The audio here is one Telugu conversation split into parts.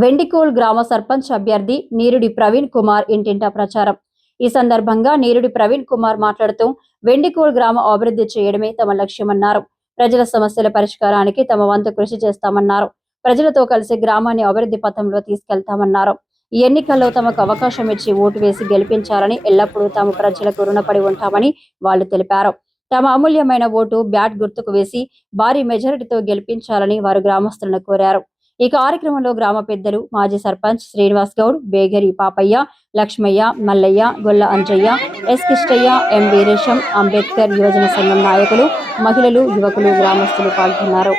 వెండికోల్ గ్రామ సర్పంచ్ అభ్యర్థి నీరుడి ప్రవీణ్ కుమార్ ఇంటింటా ప్రచారం. ఈ సందర్భంగా నీరుడి ప్రవీణ్ కుమార్ మాట్లాడుతూ వెండికోల్ గ్రామ అభివృద్ధి చేయడమే తమ లక్ష్యమన్నారు. ప్రజల సమస్యల పరిష్కారానికి తమ వంతు కృషి చేస్తామన్నారు. ప్రజలతో కలిసి గ్రామాన్ని అభివృద్ధి పథంలో తీసుకెళ్తామన్నారు. ఈ ఎన్నికల్లో తమకు అవకాశం ఇచ్చి ఓటు వేసి గెలిపించాలని ఎల్లప్పుడూ తాము ప్రజలకు రుణపడి ఉంటామని వాళ్ళు తెలిపారు. తమ అమూల్యమైన ఓటు బ్యాట్ గుర్తుకు వేసి భారీ మెజారిటీతో గెలిపించాలని వారు గ్రామస్తులను కోరారు. ఈ కార్యక్రమంలో గ్రామ పెద్దలు, మాజీ సర్పంచ్ శ్రీనివాస్ గౌడ్, బేగరి పాపయ్య, లక్ష్మయ్య, మల్లయ్య, గొల్ల అంజయ్య, ఎస్ కిష్టయ్య, ఎం వీరేశం, అంబేద్కర్ యువజన సంఘం నాయకులు, మహిళలు, యువకులు, గ్రామస్తులు పాల్గొన్నారు.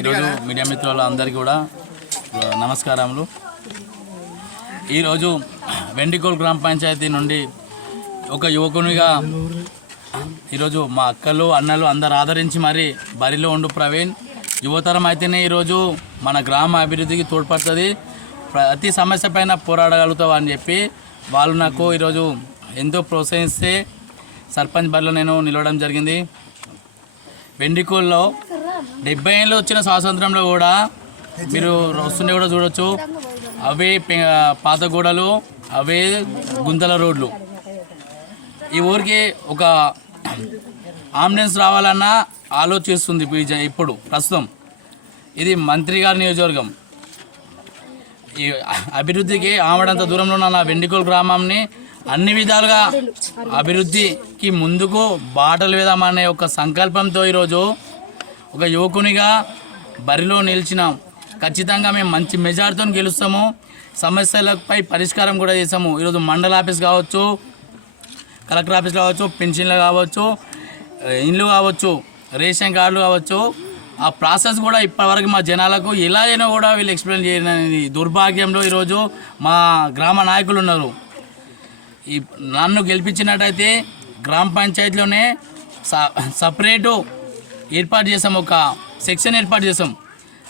ఈరోజు మీడియా మిత్రులు అందరికీ కూడా నమస్కారములు. ఈరోజు వెండికోల్ గ్రామ పంచాయతీ నుండి ఒక యువకునిగా ఈరోజు మా అక్కలు, అన్నలు అందరు ఆదరించి మరి బరిలో ఉండు ప్రవీణ్ యువతరం అయితేనే ఈరోజు మన గ్రామ అభివృద్ధికి తోడ్పడుతుంది, ప్రతి సమస్య పైన పోరాడగలుగుతావు అని చెప్పి వాళ్ళు నాకు ఈరోజు ఎంతో ప్రోత్సహిస్తే సర్పంచ్ బరిలో నేను నిలవడం జరిగింది. వెండికోల్లో 70 ఏళ్ళు వచ్చిన స్వాతంత్రంలో కూడా మీరు వస్తుండే కూడా చూడొచ్చు, అవే పాత గోడలు, అవే గుంతల రోడ్లు. ఈ ఊరికి ఒక అంబులెన్స్ రావాలన్నా ఆలోచిస్తుంది ఇప్పుడు ప్రస్తుతం. ఇది మంత్రి గారి నియోజకవర్గం. ఈ అభివృద్ధికి ఆమడంత దూరంలో ఉన్న నా వెండికోల్ గ్రామాన్ని అన్ని విధాలుగా అభివృద్ధికి ముందుకు బాటలు వేద్దామనే ఒక సంకల్పంతో ఈరోజు ఒక యువకునిగా బరిలో నిలిచినాం. ఖచ్చితంగా మేము మంచి మెజార్టీతో గెలుస్తాము, సమస్యలపై పరిష్కారం కూడా చేస్తాము. ఈరోజు మండల ఆఫీస్ కావచ్చు, కలెక్టర్ ఆఫీస్ కావచ్చు, పెన్షన్లు కావచ్చు, ఇండ్లు కావచ్చు, రేషన్ కార్డులు కావచ్చు, ఆ ప్రాసెస్ కూడా ఇప్పటివరకు మా జనాలకు ఎలా అయినా కూడా వీళ్ళు ఎక్స్ప్లెయిన్ చేయని దుర్భాగ్యంలో ఈరోజు మా గ్రామ నాయకులు ఉన్నారు. ఈ నన్ను గెలిపించినట్టయితే గ్రామ పంచాయతీలోనే సపరేటు ఏర్పాటు చేసాం, ఒక సెక్షన్ ఏర్పాటు చేసాం.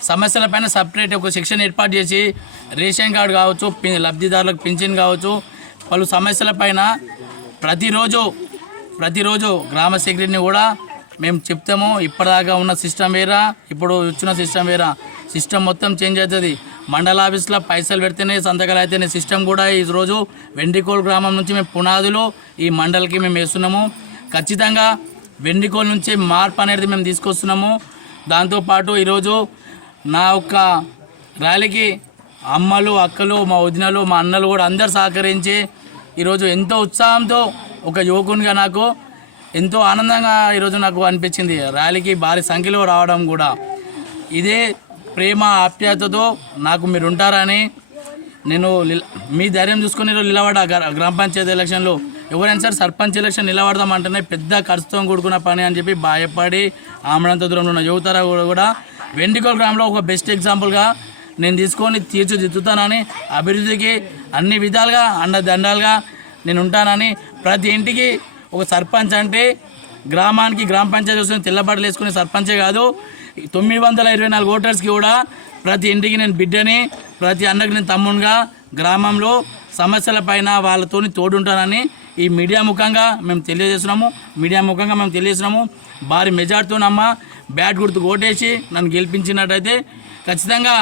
సమస్యలపైన సపరేట్ ఒక సెక్షన్ ఏర్పాటు చేసి రేషన్ కార్డు కావచ్చు, లబ్ధిదారులకు పింఛన్ కావచ్చు, పలు సమస్యలపైన ప్రతిరోజు గ్రామ సెక్రటరీని కూడా మేము చెప్తాము. ఇప్పటిదాకా ఉన్న సిస్టమ్ వేరా, ఇప్పుడు వచ్చిన సిస్టమ్ వేరా, సిస్టమ్ మొత్తం చేంజ్ అవుతుంది. మండల ఆఫీస్లో పైసలు పెడితేనే సంతకాలు అయితేనే సిస్టమ్ కూడా ఈరోజు వెండికోల్ గ్రామం నుంచి మేము పునాదులు ఈ మండలికి మేము వేస్తున్నాము. ఖచ్చితంగా వెండికోల్ నుంచి మార్పు అనేది మేము తీసుకొస్తున్నాము. దాంతోపాటు ఈరోజు నా యొక్క ర్యాలీకి అమ్మలు, అక్కలు, మా వదినలు, మా అన్నలు కూడా అందరు సహకరించి ఈరోజు ఎంతో ఉత్సాహంతో ఒక యువకునిగా నాకు ఎంతో ఆనందంగా ఈరోజు నాకు అనిపించింది. ర్యాలీకి భారీ సంఖ్యలో రావడం కూడా ఇదే ప్రేమ ఆప్యాయతతో నాకు మీరు ఉంటారని నేను మీ ధైర్యం చూసుకొని నిలబడ గ్రామ పంచాయతీ ఎలక్షన్లో ఎవరైనా సరే సర్పంచ్ ఎలక్షన్ నిలబడదామంటేనే పెద్ద ఖర్చుతో కూడుకున్న పని అని చెప్పి భయపడి ఆమడంత దూరంలో ఉన్న యువతర కూడా వెండికోల్ గ్రామంలో ఒక బెస్ట్ ఎగ్జాంపుల్గా నేను తీసుకొని తీర్చిదిద్దుతానని, అభివృద్ధికి అన్ని విధాలుగా అండదండాలుగా నేను ఉంటానని, ప్రతి ఇంటికి ఒక సర్పంచ్ అంటే గ్రామానికి గ్రామ పంచాయతీ వస్తుంది తెల్లబట్టలు వేసుకునే సర్పంచే కాదు, 924 ఓటర్స్కి కూడా ప్రతి ఇంటికి నేను బిడ్డని, ప్రతి అన్నకి నేను తమ్మునిగా గ్రామంలో సమస్యల పైన వాళ్ళతో తోడుంటానని ఈ మీడియా ముఖంగా మేము తెలియజేస్తున్నాము. భారీ మెజార్టీతోనమ్మ బ్యాట్ గుర్తు ఓటేసి నన్ను గెలిపించినట్టయితే ఖచ్చితంగా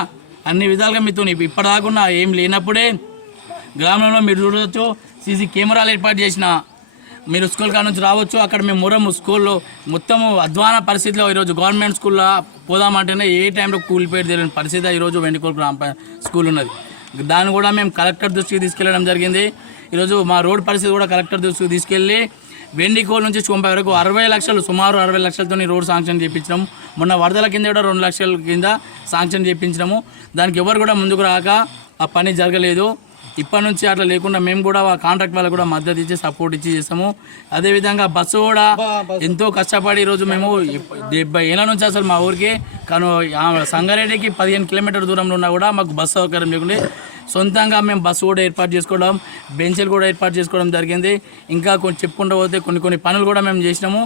అన్ని విధాలుగా మీతో ఇప్పటిదాకా ఏం లేనప్పుడే గ్రామంలో మీరు చూడవచ్చు, సీసీ కెమెరాలు ఏర్పాటు చేసిన, మీరు స్కూల్ కాడ నుంచి రావచ్చు. అక్కడ మేము స్కూల్లో మొత్తము అధ్వాన పరిస్థితిలో ఈరోజు గవర్నమెంట్ స్కూల్లో పోదామంటేనే ఏ టైంలో కూలిపోయి తెలియని పరిస్థితి ఈరోజు వెండికోల్ గ్రామ స్కూల్ ఉన్నది. దాన్ని కూడా మేము కలెక్టర్ దృష్టికి తీసుకెళ్ళడం జరిగింది. ఈరోజు మా రోడ్ పరిస్థితి కూడా కలెక్టర్ దృష్టికి తీసుకెళ్ళి వెండికోల్ నుంచి చొంప వరకు 60 లక్షలు, సుమారు 60 లక్షలతో రోడ్ శాంక్షన్ చేయించినాము. మొన్న వరదల కింద కూడా 2 లక్షల కింద శాంక్షన్ చేయించినాము. దానికి ఎవరు కూడా ముందుకు రాక ఆ పని జరగలేదు. ఇప్పటి నుంచి అట్లా లేకుండా మేము కూడా కాంట్రాక్ట్ వాళ్ళకు కూడా మద్దతు ఇచ్చి సపోర్ట్ ఇచ్చి చేస్తాము. అదేవిధంగా బస్సు కూడా ఎంతో కష్టపడి ఈరోజు మేము 70 ఏళ్ళ నుంచి అసలు మా ఊరికి కానీ సంగారెడ్డికి 15 కిలోమీటర్ దూరంలో ఉన్నా కూడా మాకు బస్సు సౌకర్యం లేకుండా సొంతంగా మేము బస్సు కూడా ఏర్పాటు చేసుకోవడం, బెంచ్లు కూడా ఏర్పాటు చేసుకోవడం జరిగింది. ఇంకా కొన్ని చెప్పుకుంటూ పోతే కొన్ని పనులు కూడా మేము చేసినాము.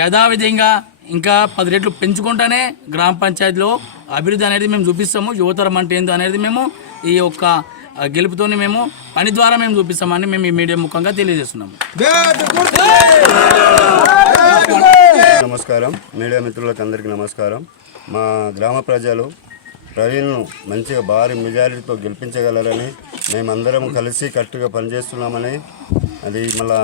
యథావిధంగా ఇంకా 10 రెట్లు పెంచుకుంటూనే గ్రామ పంచాయతీలో అభివృద్ధి అనేది మేము చూపిస్తాము. యువతరం అంటే ఏందో అనేది మేము ఈ యొక్క గెలుపుతోని మేము పని ద్వారా మేము చూపిస్తామని మేము ఈ మీడియా ముఖంగా తెలియజేస్తున్నాము. నమస్కారం, మీడియా మిత్రులకు అందరికీ నమస్కారం. మా గ్రామ ప్రజలు ప్రవీణ్ను మంచిగా భారీ మెజారిటీతో గెలిపించగలరని మేమందరం కలిసి కట్టుగా పనిచేస్తున్నామని, అది మళ్ళా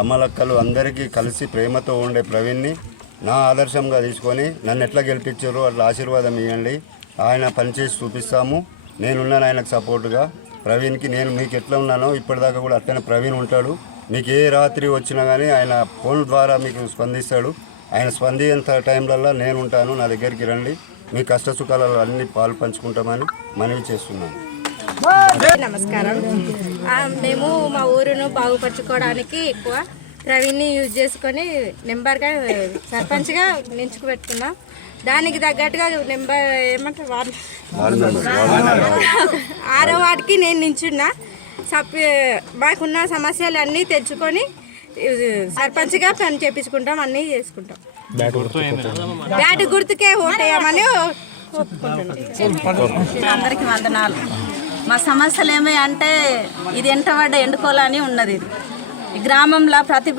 అమ్మలక్కలు అందరికీ కలిసి ప్రేమతో ఉండే ప్రవీణ్ని నా ఆదర్శంగా తీసుకొని నన్ను ఎట్లా గెలిపించారో అట్లా ఆశీర్వాదం ఇవ్వండి. ఆయన పనిచేసి చూపిస్తాము. నేనున్నాను ఆయనకు సపోర్టుగా. ప్రవీణ్కి నేను మీకు ఎట్లా ఉన్నానో ఇప్పటిదాకా కూడా అట్లనే ప్రవీణ్ ఉంటాడు. మీకు ఏ రాత్రి వచ్చినా కానీ ఆయన ఫోన్ ద్వారా మీకు స్పందిస్తాడు. ఆయన స్పందించేంత టైంలలో నేను ఉంటాను. నా దగ్గరికి రండి, మీ కష్ట సుఖాలలో అన్ని పాలు పంచుకుంటామని మనవి చేస్తున్నాను. నమస్కారం. మేము మా ఊరును బాగుపరచుకోవడానికి ఎక్కువ ప్రవీణ్ని యూజ్ చేసుకొని నెంబర్గా సర్పంచ్గా నించుకుపెట్టుకున్నాం. దానికి తగ్గట్టుగా నెంబర్ ఏమంటారు 6వ వార్డుకి నేను నించున్నా. మాకున్న సమస్యలన్నీ తెచ్చుకొని సర్పంచ్గా పని చేపించుకుంటాం, అన్నీ చేసుకుంటాం. బ్యాట్ గుర్తుకే ఓటేయమని అందరికీ వందనాలు. మా సమస్యలు ఏమి అంటే ఇది ఎంటబడ్డ ఎండుకోవాలని ఉన్నది. ఈ గ్రామంలో ప్రతి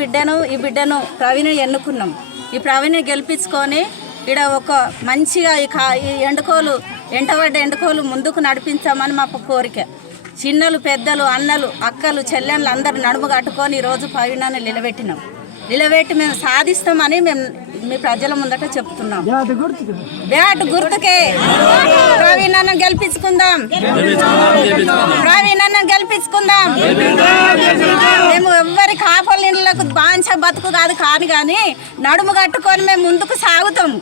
ఈ బిడ్డను ప్రవీణ్ ఎన్నుకున్నాం. ఈ ప్రవీణ్ గెలిపించుకొని ఇక్కడ ఒక మంచిగా ఈ ఎంటబడ్డ ఎండుకోలు ముందుకు నడిపించామని మా కోరిక. చిన్నలు, పెద్దలు, అన్నలు, అక్కలు, చెల్లెళ్ళు అందరూ నడుము కట్టుకొని ఈరోజు ప్రవీణాన్ని నిలబెట్టి మేము సాధిస్తామని మేము మీ ప్రజల ముందట చెప్తున్నాం. బ్యాట్ గుర్తుకే ప్రవీణాన్ని గెలిపించుకుందాం. మేము ఎవ్వరి కాపలిండ్లకు బాంచ బతుకు కాదు కానీ నడుము కట్టుకొని మేము ముందుకు సాగుతాం.